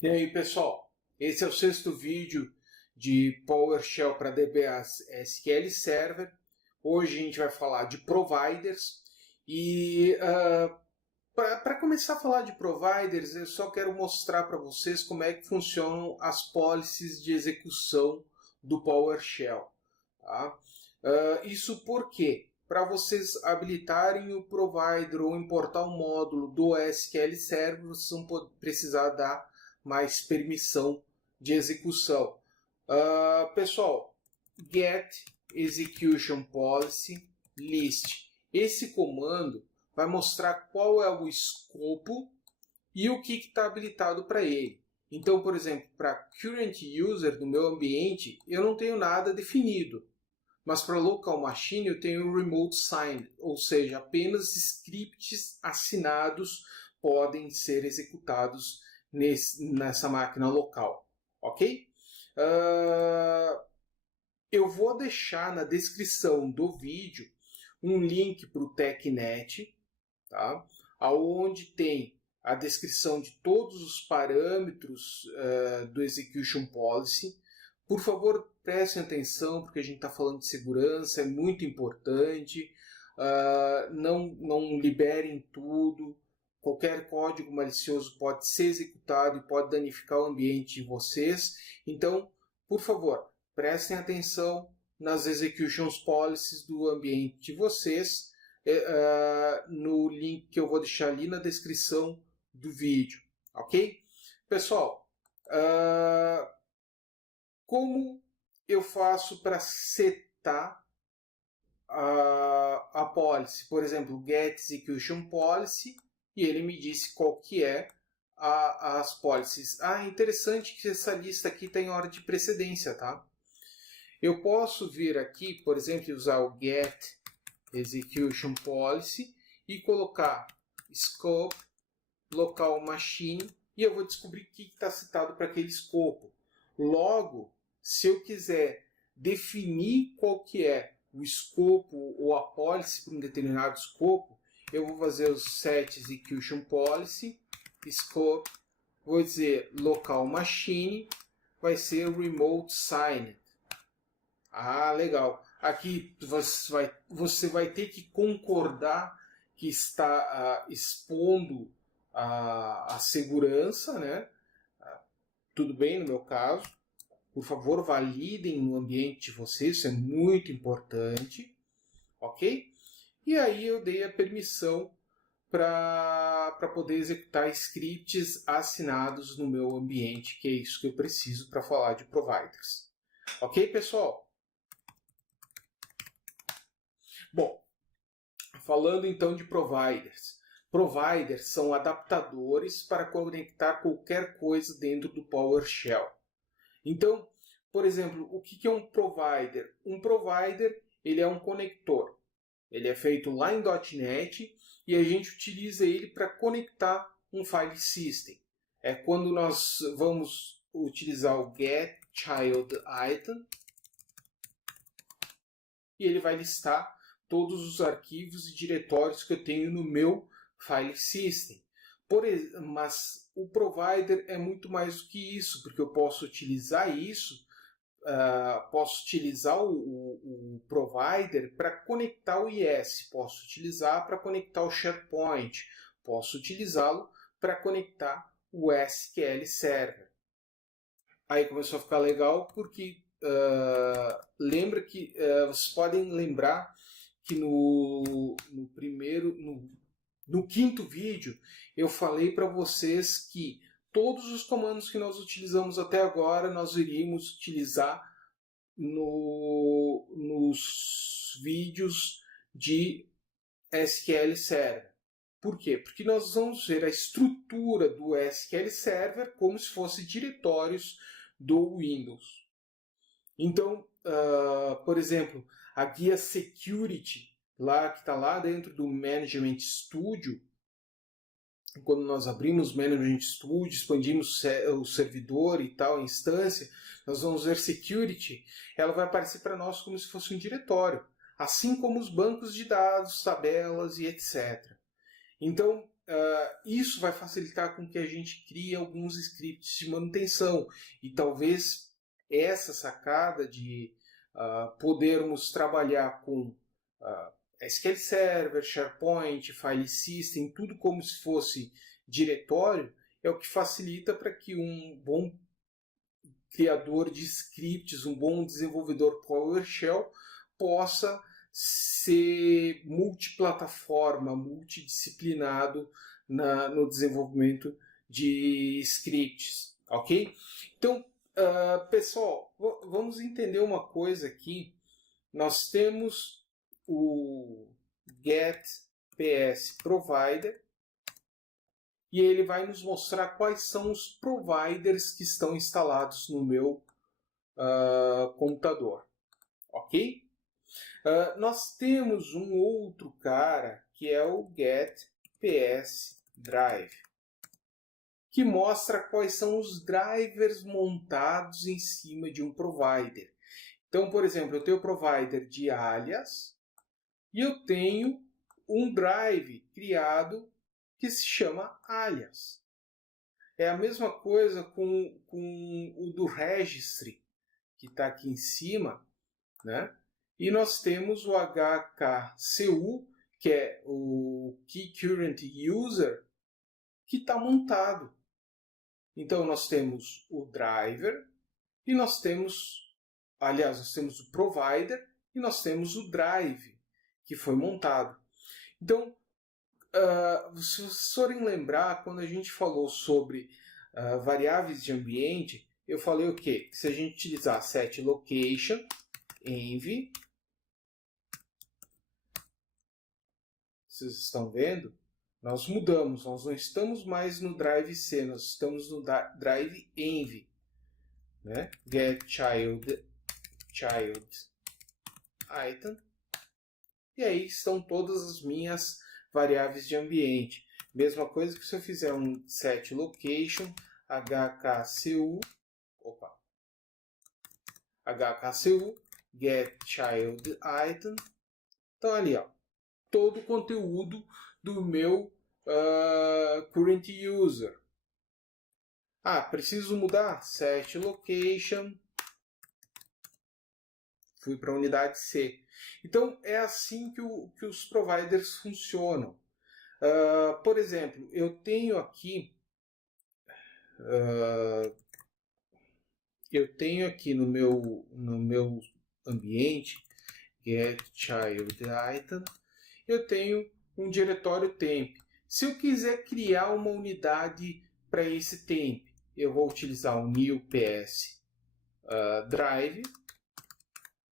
E aí, pessoal, esse é o sexto vídeo de PowerShell para DBA SQL Server. Hoje a gente vai falar de providers e para começar a falar de providers, eu só quero mostrar para vocês como é que funcionam as policies de execução do PowerShell. Tá? Isso porque, para vocês habilitarem o provider ou importar um módulo do SQL Server, vocês vão precisar dar mais permissão de execução. Pessoal, get execution policy list. Esse comando vai mostrar qual é o escopo e o que está habilitado para ele. Então, por exemplo, para current user no meu ambiente, eu não tenho nada definido. Mas para local machine eu tenho remote signed, ou seja, apenas scripts assinados podem ser executados nessa máquina local, ok? Eu vou deixar na descrição do vídeo um link para o TechNet, tá? Onde tem a descrição de todos os parâmetros do Execution Policy. Por favor, prestem atenção, porque a gente está falando de segurança, é muito importante. Não liberem tudo. Qualquer código malicioso pode ser executado e pode danificar o ambiente de vocês. Então, por favor, prestem atenção nas execution policies do ambiente de vocês, no link que eu vou deixar ali na descrição do vídeo, ok? Pessoal, como eu faço para setar a policy? Por exemplo, get execution policy, e ele me disse qual que é as policies. Interessante que essa lista aqui tem ordem de precedência, tá? Eu posso vir aqui, por exemplo, usar o get execution policy e colocar scope, local machine, e eu vou descobrir o que está citado para aquele escopo. Logo, se eu quiser definir qual que é o escopo ou a policy para um determinado escopo, eu vou fazer o set execution policy, scope, vou dizer local machine, vai ser remote signed. Legal. Aqui você vai ter que concordar que está expondo a segurança, né? Tudo bem no meu caso. Por favor, validem no ambiente de vocês, isso é muito importante, ok? E aí eu dei a permissão para poder executar scripts assinados no meu ambiente, que é isso que eu preciso para falar de providers. Ok, pessoal? Bom, falando então de providers. Providers são adaptadores para conectar qualquer coisa dentro do PowerShell. Então, por exemplo, o que é um provider? Um provider ele é um conector. Ele é feito lá em .NET e a gente utiliza ele para conectar um file system. É quando nós vamos utilizar o get child item e ele vai listar todos os arquivos e diretórios que eu tenho no meu file system. Mas o provider é muito mais do que isso, porque eu posso utilizar isso, posso utilizar o provider para conectar o IS, posso utilizar para conectar o SharePoint, posso utilizá-lo para conectar o SQL Server. Aí começou a ficar legal porque lembra que vocês podem lembrar que no quinto vídeo eu falei para vocês que todos os comandos que nós utilizamos até agora nós iríamos utilizar nos vídeos de SQL Server. Por quê? Porque nós vamos ver a estrutura do SQL Server como se fosse diretórios do Windows. Então, por exemplo, a guia Security, lá que está lá dentro do Management Studio, quando nós abrimos o Management Studio, expandimos o servidor e tal, a instância, nós vamos ver Security, ela vai aparecer para nós como se fosse um diretório, assim como os bancos de dados, tabelas e etc. Então, isso vai facilitar com que a gente crie alguns scripts de manutenção. E talvez essa sacada de podermos trabalhar com SQL Server, SharePoint, File System, tudo como se fosse diretório, é o que facilita para que um bom criador de scripts, um bom desenvolvedor PowerShell possa ser multiplataforma, multidisciplinado no desenvolvimento de scripts, ok? Então, pessoal, vamos entender uma coisa aqui. Nós temos o getPSProvider e ele vai nos mostrar quais são os providers que estão instalados no meu computador, ok? Nós temos um outro cara que é o getPSDrive, que mostra quais são os drivers montados em cima de um provider. Então, por exemplo, eu tenho o provider de alias e eu tenho um drive criado que se chama alias. É a mesma coisa com o do registry, que está aqui em cima, né? E nós temos o HKCU, que é o Key Current User, que está montado. Então, nós temos o driver e nós temos o provider e nós temos o drive que foi montado. Então, se vocês forem lembrar, quando a gente falou sobre variáveis de ambiente, eu falei o quê? Que se a gente utilizar setLocation, env, vocês estão vendo? Nós mudamos, nós não estamos mais no drive C, nós estamos no drive env, né? getChild item, e aí estão todas as minhas variáveis de ambiente. Mesma coisa que se eu fizer um setLocation hkcu getChild item, então ali, ó, todo o conteúdo do meu current user. Preciso mudar? setLocation, fui para a unidade C. Então, é assim que os providers funcionam. Por exemplo, eu tenho aqui no meu ambiente getChildItem, eu tenho um diretório temp. Se eu quiser criar uma unidade para esse temp, eu vou utilizar o new ps drive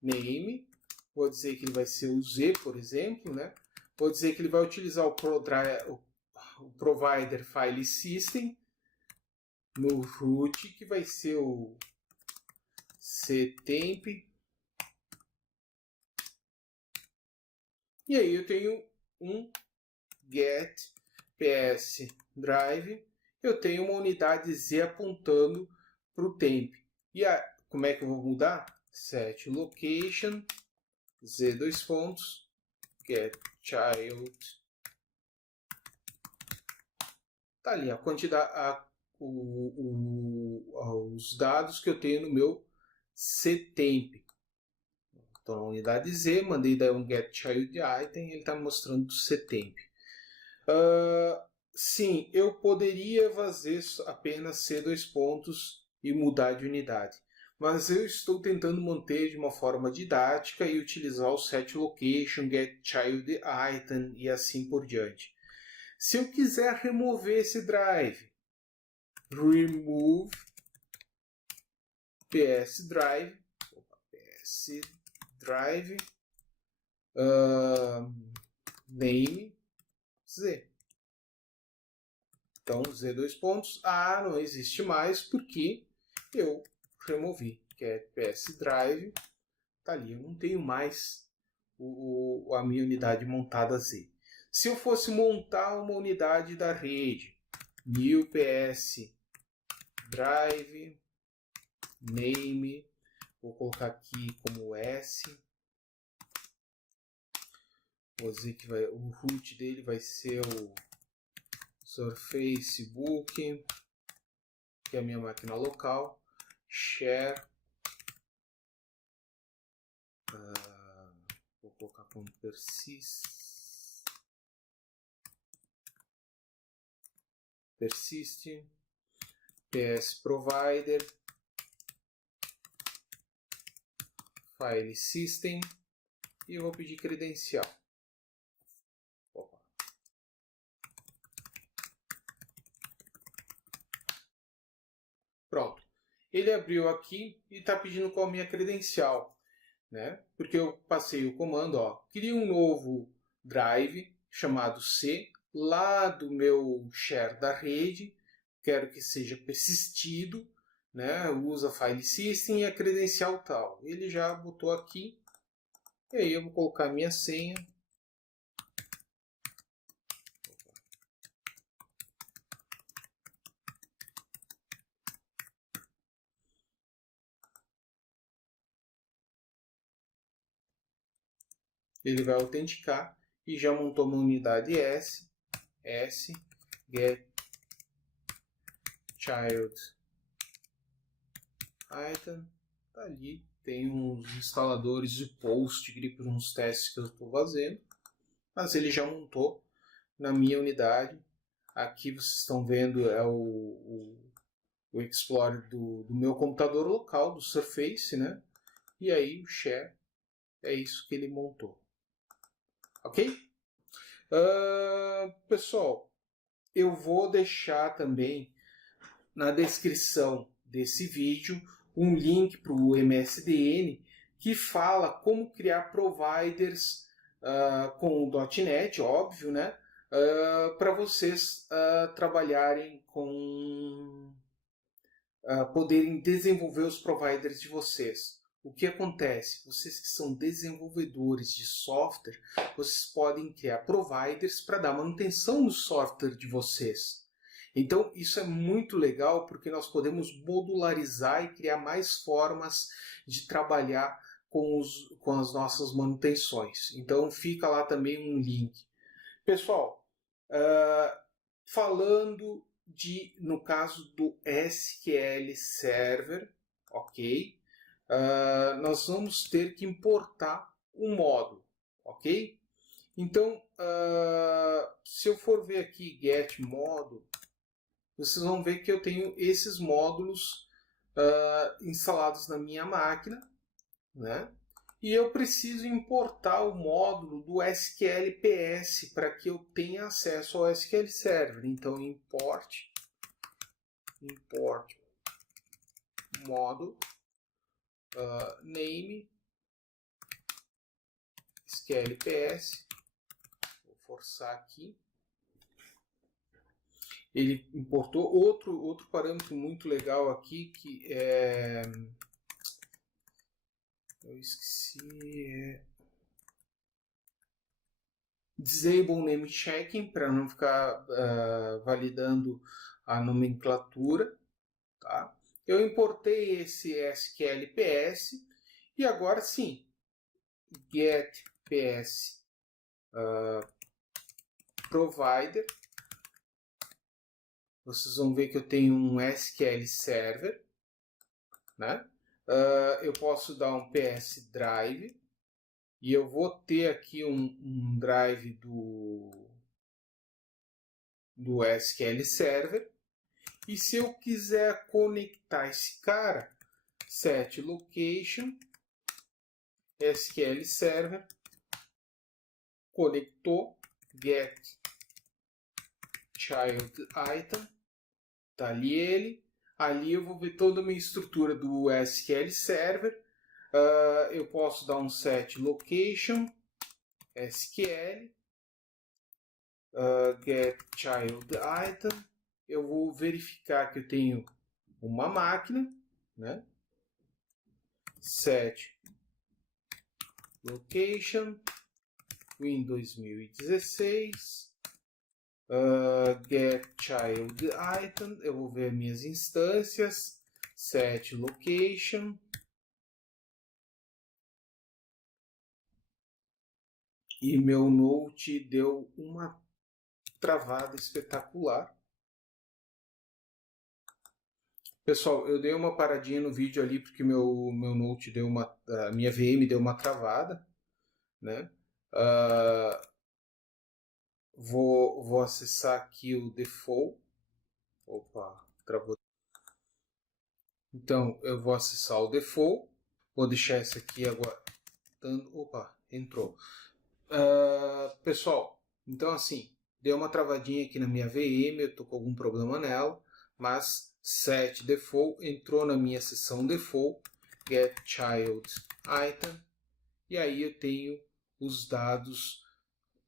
name, vou dizer que ele vai ser o Z, por exemplo, né? Vou dizer que ele vai utilizar o provider file system no root, que vai ser o ctemp. E aí eu tenho um getPSDrive, eu tenho uma unidade Z apontando para o temp. E como é que eu vou mudar? setLocation Z getChild. Tá ali a quantidade, os dados que eu tenho no meu ctemp. Então, na unidade Z, mandei daí um getChildItem, ele está me mostrando o ctemp. Sim, eu poderia fazer apenas C e mudar de unidade. Mas eu estou tentando manter de uma forma didática e utilizar o setLocation, getChildItem e assim por diante. Se eu quiser remover esse drive, remove psDrive, name Z. Então, Z não existe mais porque eu removi, que é psDrive, tá ali, eu não tenho mais a minha unidade montada Z. Se eu fosse montar uma unidade da rede, new psDrive name, vou colocar aqui como S, vou dizer que o root dele vai ser o Surface Book, que é a minha máquina local, share, vou colocar como persiste, PS Provider, File System, e eu vou pedir credencial. Opa. Pronto. Ele abriu aqui e está pedindo qual a minha credencial, né? Porque eu passei o comando, ó, cria um novo drive chamado C, lá do meu share da rede, quero que seja persistido, né? Usa file system e a credencial tal. Ele já botou aqui, e aí eu vou colocar minha senha. Ele vai autenticar e já montou uma unidade S get child item. Tá ali, tem uns instaladores de Postgre para uns testes que eu estou fazendo, mas ele já montou na minha unidade. Aqui vocês estão vendo é o Explorer do meu computador local, do Surface, né? E aí o share é isso que ele montou. Ok? Pessoal, eu vou deixar também na descrição desse vídeo um link para o MSDN que fala como criar providers com o .NET, óbvio, né? Para vocês trabalharem com poderem desenvolver os providers de vocês. O que acontece? Vocês que são desenvolvedores de software, vocês podem criar providers para dar manutenção no software de vocês. Então, isso é muito legal porque nós podemos modularizar e criar mais formas de trabalhar com as nossas manutenções. Então, fica lá também um link. Pessoal, falando no caso do SQL Server, ok? Nós vamos ter que importar um módulo, ok? Então, se eu for ver aqui get módulo, vocês vão ver que eu tenho esses módulos instalados na minha máquina, né? E eu preciso importar o módulo do SQLPS para que eu tenha acesso ao SQL Server. Então, import módulo name SQLPS. Vou forçar aqui. Ele importou outro parâmetro muito legal aqui que é... Eu esqueci. Disable name checking para não ficar validando a nomenclatura, tá? Eu importei esse SQLPS e agora sim, get PS provider. Vocês vão ver que eu tenho um SQL Server, né? Eu posso dar um PS Drive e eu vou ter aqui um drive do SQL Server. E se eu quiser conectar esse cara, set location SQL Server, conectou, get child item, tá ali ele. Ali eu vou ver toda a minha estrutura do SQL Server. Eu posso dar um set location SQL get child item. Eu vou verificar que eu tenho uma máquina, né? Set location Win 2016 get child item. Eu vou ver minhas instâncias, set location e meu note deu uma travada espetacular. Pessoal, eu dei uma paradinha no vídeo ali porque meu Note deu a minha VM deu uma travada, né? Vou acessar aqui o default. Opa, travou. Então eu vou acessar o default. Vou deixar esse aqui agora. Opa, entrou. Pessoal, então assim, deu uma travadinha aqui na minha VM, eu tô com algum problema nela, mas set default entrou na minha seção default, get child item, e aí eu tenho os dados,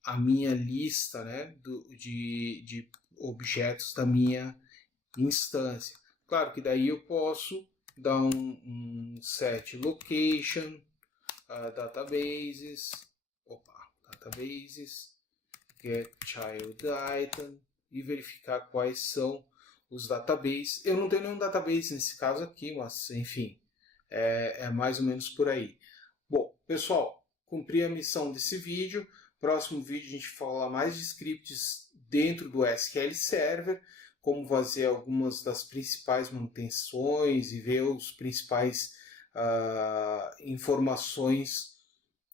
a minha lista, né, de objetos da minha instância. Claro que daí eu posso dar um set location, databases, get child item e verificar quais são os databases. Eu não tenho nenhum database nesse caso aqui, mas enfim, é mais ou menos por aí. Bom, pessoal, cumpri a missão desse vídeo. Próximo vídeo a gente fala mais de scripts dentro do SQL Server, como fazer algumas das principais manutenções e ver os principais informações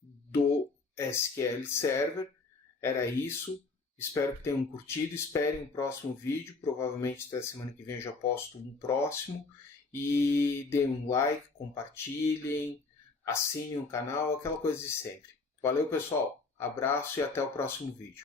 do SQL Server. Era isso. Espero que tenham curtido. Esperem o próximo vídeo. Provavelmente até semana que vem eu já posto um próximo. E deem um like, compartilhem, assinem o canal, aquela coisa de sempre. Valeu, pessoal. Abraço e até o próximo vídeo.